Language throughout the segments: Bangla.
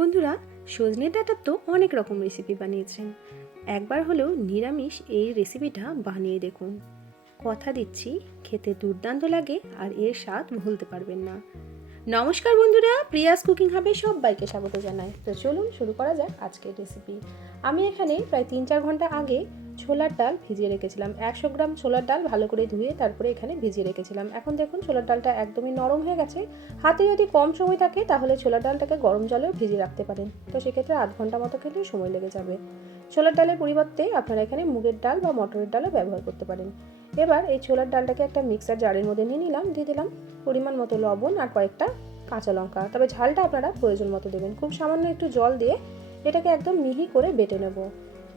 বন্ধুরা, সজনে ডাঁটার তো অনেক রকম রেসিপি বানিয়েছেন। একবার হলেও নিরামিষ এই রেসিপিটা বানিয়ে দেখুন। কথা দিচ্ছি, খেতে দুর্দান্ত লাগে আর এর স্বাদ ভুলতে পারবেন না। নমস্কার বন্ধুরা, প্রিয়াস কুকিং হাবে সবাইকে স্বাগত জানাই। তো চলুন শুরু করা যাক আজকের রেসিপি। আমি এখানে প্রায় 3-4 ঘন্টা আগে ছোলার ডাল ভিজিয়ে রেখেছিলাম। 100 গ্রাম ছোলার ডাল ভালো করে ধুয়ে তারপরে এখানে ভিজিয়ে রেখেছিলাম। এখন দেখুন ছোলার ডালটা একদমই নরম হয়ে গেছে। হাতে যদি কম সময় থাকে তাহলে ছোলার ডালটাকে গরম জলেও ভিজিয়ে রাখতে পারেন। তো সেক্ষেত্রে আধ ঘন্টা মতো খেলে সময় লেগে যাবে। ছোলার ডালের পরিবর্তে আপনারা এখানে মুগের ডাল বা মটরের ডালও ব্যবহার করতে পারেন। এবার এই ছোলার ডালটাকে একটা মিক্সার জারের মধ্যে নিয়ে নিলাম। দিয়ে দিলাম পরিমাণ মতো লবণ আর কয়েকটা কাঁচা লঙ্কা। তবে ঝালটা আপনারা প্রয়োজন মতো দেবেন। খুব সামান্য একটু জল দিয়ে এটাকে একদম মিহি করে বেটে নেব।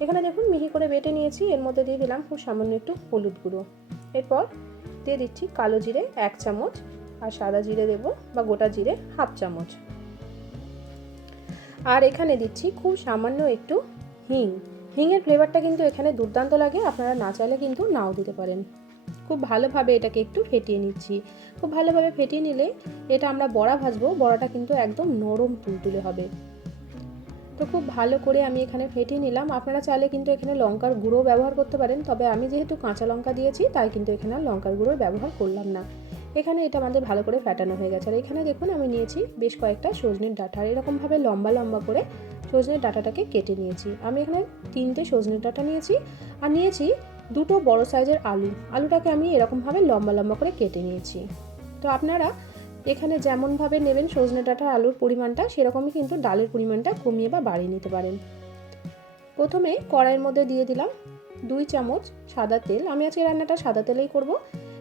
এখানে দেখুন মিহি করে বেটে নিয়েছি। এর মধ্যে দিয়ে দিলাম খুব সামান্য একটু হলুদ গুঁড়ো। এরপর দিয়ে দিচ্ছি কালো জিরে 1 চামচ আর সাদা জিরে দেব বা গোটা জিরে 1/2 চামচ। আর এখানে দিচ্ছি খুব সামান্য একটু হিং। হিংয়ের ফ্লেভারটা কিন্তু এখানে দুর্দান্ত লাগে, আপনারা না চাইলে কিন্তু নাও দিতে পারেন। খুব ভালোভাবে এটাকে একটু ফেটিয়ে নিচ্ছি। খুব ভালোভাবে ফেটিয়ে নিলে এটা আমরা বড়া ভাজবো, বড়াটা কিন্তু একদম নরম তুলতুলে হবে। তো খুব ভালো করে আমি এখানে ফেটিয়ে নিলাম। আপনারা চাইলে কিন্তু এখানে লঙ্কার গুঁড়ো ব্যবহার করতে পারেন, তবে আমি যেহেতু কাঁচা লঙ্কা দিয়েছি তাই কিন্তু এখানে আর লঙ্কার গুঁড়োর ব্যবহার করলাম না। এখানে এটা আমাদের ভালো করে ফেটানো হয়ে গেছে। আর এখানে দেখুন আমি নিয়েছি বেশ কয়েকটা সজনের ডাঁটা। এরকমভাবে লম্বা লম্বা করে সজনের ডাঁটাটাকে কেটে নিয়েছি। আমি এখানে 3টে সজনের ডাঁটা নিয়েছি আর নিয়েছি 2টো বড় সাইজের আলুটাকে আমি এরকমভাবে লম্বা লম্বা করে কেটে নিয়েছি। তো আপনারা এখানে যেমনভাবে নেবেন সজনে ডাঁটা আলুর পরিমাণটা, সেরকমই কিন্তু ডালের পরিমাণটা কমিয়ে বা বাড়িয়ে নিতে পারেন। প্রথমে কড়াইয়ের মধ্যে দিয়ে দিলাম 2 চামচ সাদা তেল। আমি আজকে রান্নাটা সাদা তেলেই করব।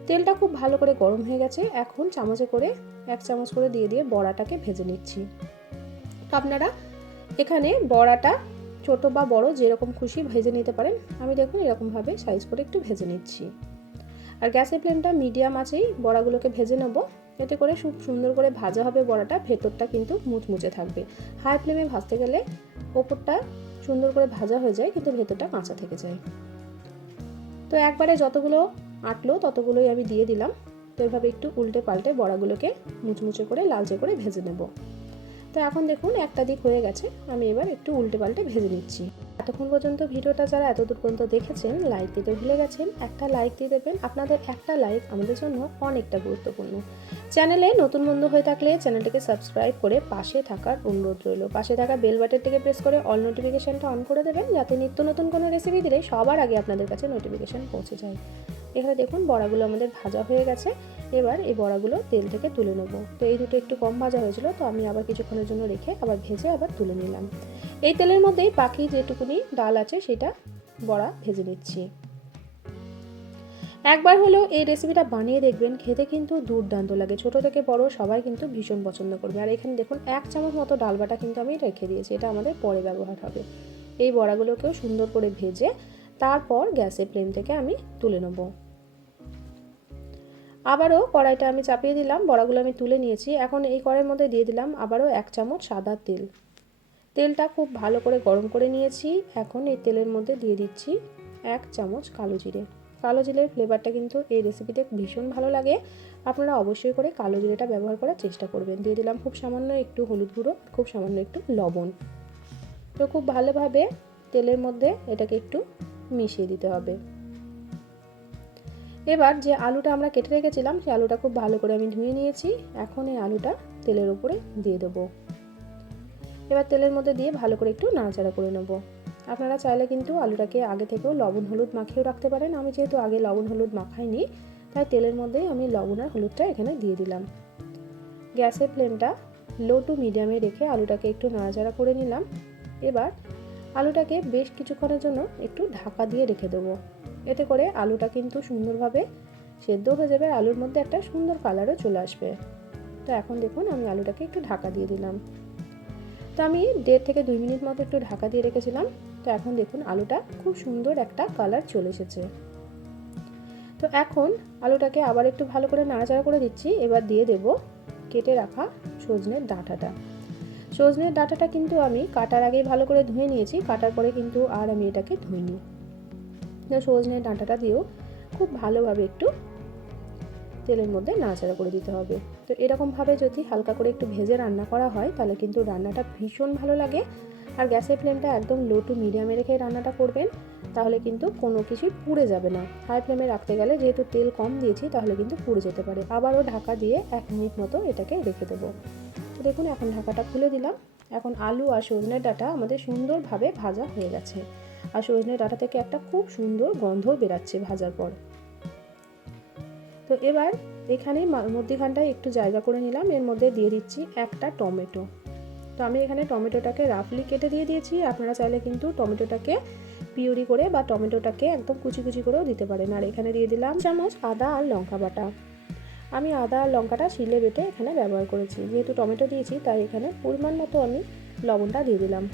তেলটা খুব ভালো করে গরম হয়ে গেছে। এখন চামচে করে 1 চামচ করে দিয়ে দিয়ে বড়াটাকে ভেজে নিচ্ছি। আপনারা এখানে বড়াটা ছোট বা বড় যেরকম খুশি ভেজে নিতে পারেন। আমি দেখুন এরকমভাবে সাইজ করে একটু ভেজে নিচ্ছি। আর গ্যাসের ফ্লেমটা মিডিয়াম আঁচেই বড়াগুলোকে ভেজে নেব। এতে করে খুব সুন্দর করে ভাজা হবে বড়াটা, ভেতরটা কিন্তু মুচমুচে থাকবে। হাই ফ্লেমে ভাজতে গেলে ওপরটা সুন্দর করে ভাজা হয়ে যায় কিন্তু ভেতরটা কাঁচা থেকে যায়। তো একবারে যতগুলো আটলো ততগুলোই আমি দিয়ে দিলাম। তো এভাবে একটু উল্টে পাল্টে বড়াগুলোকে মুচমুচে করে লালচে করে ভেজে নেব। তো এখন দেখুন একটা দিক হয়ে গেছে, আমি এবার একটু উল্টে পাল্টে ভেজে নিচ্ছি। এতক্ষণ পর্যন্ত ভিডিওটা যারা এতদূর পর্যন্ত দেখেছেন লাইক দিতে ভুলে গেছেন, একটা লাইক দিয়ে দেবেন। আপনাদের একটা লাইক আমাদের জন্য অনেকটা গুরুত্বপূর্ণ। চ্যানেলে নতুন বন্ধু হয়ে থাকলে চ্যানেলটিকে সাবস্ক্রাইব করে পাশে থাকার অনুরোধ রইল। পাশে থাকা বেল বাটনটিকে প্রেস করে অল নোটিফিকেশনটা অন করে দেবেন, যাতে নিত্য নতুন কোনো রেসিপি দিলে সবার আগে আপনাদের কাছে নোটিফিকেশন পৌঁছে যায়। এখানে দেখুন বড়াগুলো আমাদের ভাজা হয়ে গেছে। এবার এই বড়াগুলো তেল থেকে তুলে নেব। তো এই দুটো একটু কম ভাজা হয়েছিল, তো আমি আবার কিছুক্ষণের জন্য রেখে আবার ভেজে আবার তুলে নিলাম। এই তেলের মধ্যেই বাকি যেটুকুনি ডাল আছে সেটা বড়া ভেজে নিচ্ছি। একবার হলেও এই রেসিপিটা বানিয়ে দেখবেন, খেতে কিন্তু দুর্দান্ত লাগে। ছোট থেকে বড় সবাই কিন্তু ভীষণ পছন্দ করবে। আর এখানে দেখুন 1 চামচ মতো ডাল বাটা কিন্তু আমি রেখে দিয়েছি, এটা আমাদের পরে ব্যবহার হবে। এই বড়াগুলোকেও সুন্দর করে ভেজে তারপর গ্যাসের ফ্লেম থেকে আমি তুলে নেব। আবারও কড়াইটা আমি চাপিয়ে দিলাম, বড়াগুলো আমি তুলে নিয়েছি। এখন এই কড়াইয়ের মধ্যে দিয়ে দিলাম আবারও 1 চামচ সাদা তেল। তেলটা খুব ভালো করে গরম করে নিয়েছি। এখন এই তেলের মধ্যে দিয়ে দিচ্ছি 1 চামচ কালো জিরে। কালো জিরের ফ্লেভারটা কিন্তু এই রেসিপিতে ভীষণ ভালো লাগে, আপনারা অবশ্যই করে কালো জিরেটা ব্যবহার করার চেষ্টা করবেন। দিয়ে দিলাম খুব সামান্য একটু হলুদ গুঁড়ো, খুব সামান্য একটু লবণ। তো খুব ভালোভাবে তেলের মধ্যে এটাকে একটু মিশিয়ে দিতে হবে। এবার যে আলুটা আমরা কেটে রেখেছিলাম সেই আলুটা খুব ভালো করে আমি ধুয়ে নিয়েছি। এখন এই আলুটা তেলের উপরে দিয়ে দেবো। এবার তেলের মধ্যে দিয়ে ভালো করে একটু নাড়াচাড়া করে নেব। আপনারা চাইলে কিন্তু আলুটাকে আগে থেকেও লবণ হলুদ মাখিয়েও রাখতে পারেন। আমি যেহেতু আগে লবণ হলুদ মাখাইনি, তাই তেলের মধ্যেই আমি লবণ আর হলুদটা এখানে দিয়ে দিলাম। গ্যাসের ফ্লেমটা লো টু মিডিয়ামে রেখে আলুটাকে একটু নাড়াচাড়া করে নিলাম। এবার আলুটাকে বেশ কিছুক্ষণের জন্য একটু ঢাকা দিয়ে রেখে দেবো। এতে করে আলুটা কিন্তু সুন্দরভাবে সেদ্ধ হয়ে যাবে, আলুর মধ্যে একটা সুন্দর কালারও চলে আসবে। তো এখন দেখুন আমি আলুটাকে একটু ঢাকা দিয়ে দিলাম। তো আমি 1.5 থেকে 2 মিনিট মতো একটু ঢাকা দিয়ে রেখেছিলাম। তো এখন দেখুন আলুটা খুব সুন্দর একটা কালার চলে এসেছে। তো এখন আলুটাকে আবার একটু ভালো করে নাড়াচাড়া করে দিচ্ছি। এবার দিয়ে দেব কেটে রাখা সজনের ডাঁটাটা। সজনের ডাঁটাটা কিন্তু আমি কাটার আগেই ভালো করে ধুয়ে নিয়েছি, কাটার পরে কিন্তু আর আমি এটাকে ধুইনি। তো সজনের ডাঁটাটা দিয়েও খুব ভালোভাবে একটু তেলের মধ্যে নাড়াচাড়া করে দিতে হবে। তো এরকমভাবে যদি হালকা করে একটু ভেজে রান্না করা হয় তাহলে কিন্তু রান্নাটা ভীষণ ভালো লাগে। আর গ্যাসের ফ্লেমটা একদম লো টু মিডিয়ামে রেখে রান্নাটা করবেন, তাহলে কিন্তু কোনো কিছুই পুড়ে যাবে না। হাই ফ্লেমে রাখতে গেলে যেহেতু তেল কম দিয়েছি তাহলে কিন্তু পুড়ে যেতে পারে। আবারও ঢাকা দিয়ে 1 মিনিট মতো এটাকে রেখে দেবো। তো দেখুন এখন ঢাকাটা খুলে দিলাম। এখন আলু আর সজনে ডাঁটা আমাদের সুন্দরভাবে ভাজা হয়ে গেছে, আর সজনে ডাঁটা থেকে একটা খুব সুন্দর গন্ধ বেরাচ্ছে ভাজার পর। তো এবার এখানে মধ্যখানটায় একটু জায়গা করে নিলাম, এর মধ্যে দিয়ে দিচ্ছি একটা টমেটো। তো আমি এখানে টমেটোটাকে রাফলি কেটে দিয়ে দিয়েছি। আপনারা চাইলে কিন্তু টমেটোটাকে পিউরি করে বা টমেটোটাকে একদম কুচি কুচি করেও দিতে পারেন। আর এখানে দিয়ে দিলাম চামচ আদা আর লঙ্কা বাটা। আমি আদা আর লঙ্কাটা শিলে বেটে এখানে ব্যবহার করেছি। যেহেতু টমেটো দিয়েছি তাই এখানে পরিমাণ মতো আমি লবণটা দিয়ে দিলাম।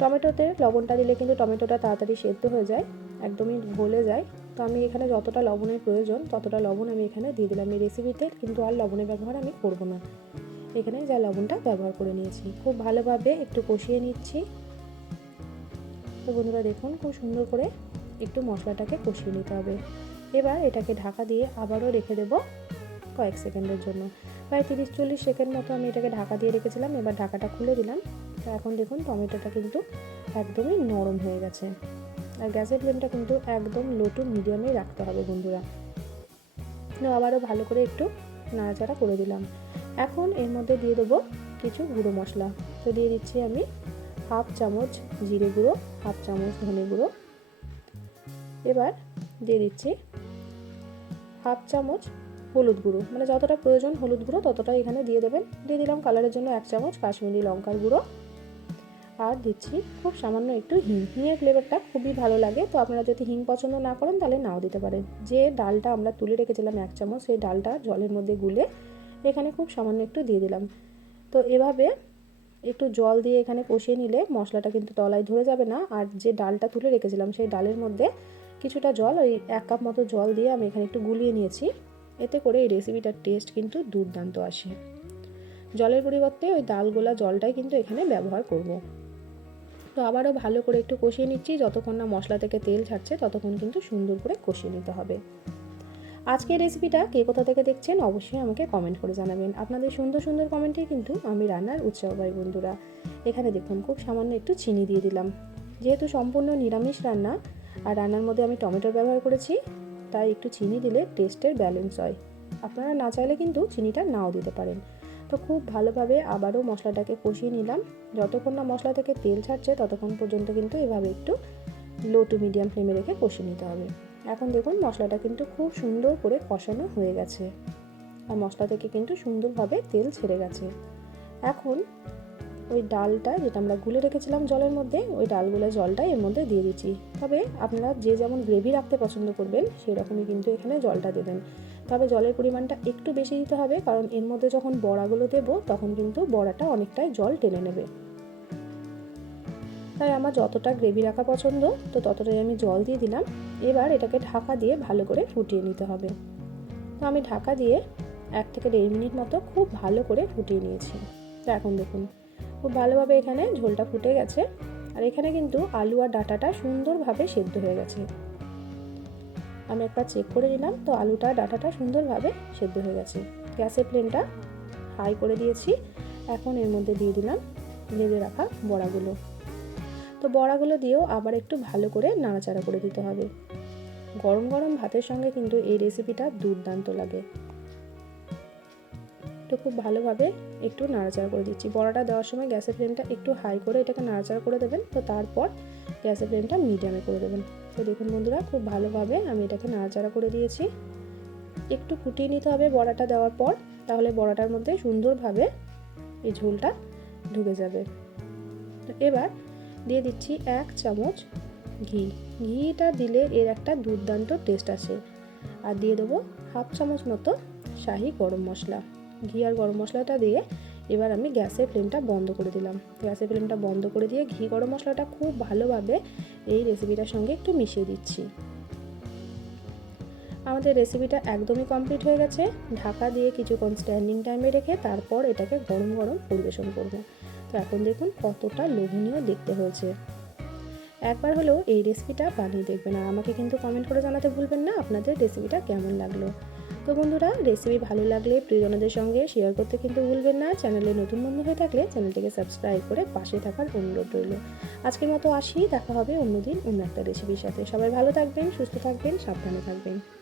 টমেটোতে লবণটা দিলে কিন্তু টমেটোটা তাড়াতাড়ি সেদ্ধ হয়ে যায়, একদমই গলে যায়। তো আমি এখানে যতটা লবণের প্রয়োজন ততটা লবণ আমি এখানে দিয়ে দিলাম। এই রেসিপিতে কিন্তু আর লবণের ব্যবহার আমি করব না, এখানে যা লবণটা ব্যবহার করে নিয়েছি। খুব ভালোভাবে একটু কষিয়ে নিচ্ছি। তো বন্ধুরা দেখুন খুব সুন্দর করে একটু মশলাটাকে কষিয়ে নিতে হবে। এবার এটাকে ঢাকা দিয়ে আবারও রেখে দেব কয়েক সেকেন্ডের জন্য। প্রায় 30-40 সেকেন্ড মতো আমি এটাকে ঢাকা দিয়ে রেখেছিলাম। এবার ঢাকাটা খুলে দিলাম। তো এখন দেখুন টমেটোটা কিন্তু একদমই নরম হয়ে গেছে। আর গ্যাসের ফ্লেমটা কিন্তু একদম লো টু মিডিয়ামেই রাখতে হবে বন্ধুরা। তো আবারও ভালো করে একটু নাড়াচাড়া করে দিলাম। এখন এর মধ্যে দিয়ে দেবো কিছু গুঁড়ো মশলা। তো দিয়ে দিচ্ছি আমি 1/2 চামচ জিরে গুঁড়ো, 1/2 চামচ ধনে গুঁড়ো। এবার দিয়ে দিচ্ছি 1/2 চামচ হলুদ গুঁড়ো, মানে যতটা প্রয়োজন হলুদ গুঁড়ো ততটাই এখানে দিয়ে দেবেন। দিয়ে দিলাম কালারের জন্য 1 চামচ কাশ্মীরি লঙ্কার গুঁড়ো। আর দিচ্ছি খুব সামান্য একটু হিং। হিংয়ের ফ্লেভারটা খুবই ভালো লাগে। তো আপনারা যদি হিং পছন্দ না করেন তাহলে নাও দিতে পারেন। যে ডালটা আমরা তুলে রেখেছিলাম 1 চামচ, সেই ডালটা জলের মধ্যে গুলে এখানে খুব সামান্য একটু দিয়ে দিলাম। তো এভাবে একটু জল দিয়ে এখানে কষিয়ে নিলে মশলাটা কিন্তু তলায় ধরে যাবে না। আর যে ডালটা তুলে রেখেছিলাম সেই ডালের মধ্যে কিছুটা জল, ওই 1 কাপ মতো জল দিয়ে আমি এখানে একটু গুলিয়ে নিয়েছি। এতে করে এই রেসিপিটার টেস্ট কিন্তু দুর্দান্ত আসে। জলের পরিবর্তে ওই ডাল গোলা জলটাই কিন্তু এখানে ব্যবহার করব। তো আবারও ভালো করে একটু কষিয়ে নিচ্ছি। যতক্ষণ না মশলা থেকে তেল ছাড়ছে ততক্ষণ কিন্তু সুন্দর করে কষিয়ে নিতে হবে। আজকের রেসিপিটা কে কোথা থেকে দেখছেন অবশ্যই আমাকে কমেন্ট করে জানাবেন। আপনাদের সুন্দর সুন্দর কমেন্টে কিন্তু আমি রান্নার উৎসাহ পাই বন্ধুরা। এখানে দেখুন খুব সামান্য একটু চিনি দিয়ে দিলাম। যেহেতু সম্পূর্ণ নিরামিষ রান্না আর রান্নার মধ্যে আমি টমেটোর ব্যবহার করেছি, তাই একটু চিনি দিলে টেস্টের ব্যালেন্স হয়। আপনারা না চাইলে কিন্তু চিনিটা নাও দিতে পারেন। তো খুব ভালোভাবে আবারও মশলাটাকে কষিয়ে নিলাম। যতক্ষণ না মশলা থেকে তেল ছাড়ছে ততক্ষণ পর্যন্ত কিন্তু এভাবে একটু লো টু মিডিয়াম ফ্লেমে রেখে কষিয়ে নিতে হবে। এখন দেখুন মশলাটা কিন্তু খুব সুন্দর করে কষানো হয়ে গেছে, আর মশলা থেকে কিন্তু সুন্দরভাবে তেল ছেড়ে গেছে। এখন ওই ডালটা যেটা আমরা গুলে রেখেছিলাম জলের মধ্যে, ওই ডালগুলো জলটা এর মধ্যে দিয়ে দিচ্ছি। তবে আপনারা যে যেমন গ্রেভি রাখতে পছন্দ করবেন সেরকমই কিন্তু এখানে জলটা দেবেন। তবে জলের পরিমাণটা একটু বেশি দিতে হবে, কারণ এর মধ্যে যখন বড়াগুলো দেবো তখন কিন্তু বড়াটা অনেকটাই জল টেনে নেবে। তাই আমার যতটা গ্রেভি রাখা পছন্দ তো ততটাই আমি জল দিয়ে দিলাম। এবার এটাকে ঢাকা দিয়ে ভালো করে ফুটিয়ে নিতে হবে। তো আমি ঢাকা দিয়ে 1 থেকে 1.5 মিনিট মতো খুব ভালো করে ফুটিয়ে নিয়েছি। তো এখন দেখুন খুব ভালোভাবে এখানে ঝোলটা ফুটে গেছে, আর এখানে কিন্তু আলু আর ডাঁটাটা সুন্দরভাবে সেদ্ধ হয়ে গেছে। আমি একবার চেক করে নিলাম, তো আলুটা ডাঁটাটা সুন্দরভাবে সেদ্ধ হয়ে গেছে। গ্যাসের ফ্লেমটা হাই করে দিয়েছি। এখন এর মধ্যে দিয়ে দিলাম ভেজে রাখা বড়াগুলো। তো বড়াগুলো দিয়েও আবার একটু ভালো করে নাড়াচাড়া করে দিতে হবে। গরম গরম ভাতের সঙ্গে কিন্তু এই রেসিপিটা দুর্দান্ত লাগে। তো খুব ভালোভাবে একটু নাড়াচাড়া করে দিচ্ছি। বড়াটা দেওয়ার সময় গ্যাসের ফ্লেমটা একটু হাই করে এটাকে নাড়াচাড়া করে দেবেন। তো তারপর গ্যাসের ফ্লেমটা মিডিয়ামে করে দেবেন। তো দেখুন বন্ধুরা খুব ভালোভাবে আমি এটাকে নাড়াচাড়া করে দিয়েছি। একটু ফুটিয়ে নিতে হবে বড়াটা দেওয়ার পর, তাহলে বড়াটার মধ্যে সুন্দরভাবে এই ঝোলটা ঢুকে যাবে। তো এবার দিয়ে দিচ্ছি 1 চামচ ঘি। ঘিটা দিলে এর একটা দুর্দান্ত টেস্ট আসে। আর দিয়ে দেবো 1/2 চামচ মতো শাহি গরম মশলা। ঘি আর গরম মশলাটা দিয়ে এবার আমি গ্যাসের ফ্লেমটা বন্ধ করে দিলাম। গ্যাসের ফ্লেমটা বন্ধ করে দিয়ে ঘি গরম মশলাটা খুব ভালোভাবে এই রেসিপিটার সঙ্গে একটু মিশিয়ে দিচ্ছি। আমাদের রেসিপিটা একদমই কমপ্লিট হয়ে গেছে। ঢাকা দিয়ে কিছুক্ষণ স্ট্যান্ডিং টাইমে রেখে তারপর এটাকে গরম গরম পরিবেশন করব। তো এখন দেখুন কতটা লোভনীয় দেখতে হয়েছে। একবার হলেও এই রেসিপিটা বানিয়ে দেখবেন, আর আমাকে কিন্তু কমেন্ট করে জানাতে ভুলবেন না আপনাদের রেসিপিটা কেমন লাগলো। তো বন্ধুরা, রেসিপি ভালো লাগলে প্রিয়জনদের সঙ্গে শেয়ার করতে কিন্তু ভুলবেন না। চ্যানেলে নতুন বন্ধু হয়ে থাকলে চ্যানেলটিকে সাবস্ক্রাইব করে পাশে থাকার অনুরোধ রইল। আজকের মতো আসি, দেখা হবে অন্যদিন অন্য একটা রেসিপির সাথে। সবাই ভালো থাকবেন, সুস্থ থাকবেন, সাবধানে থাকবেন।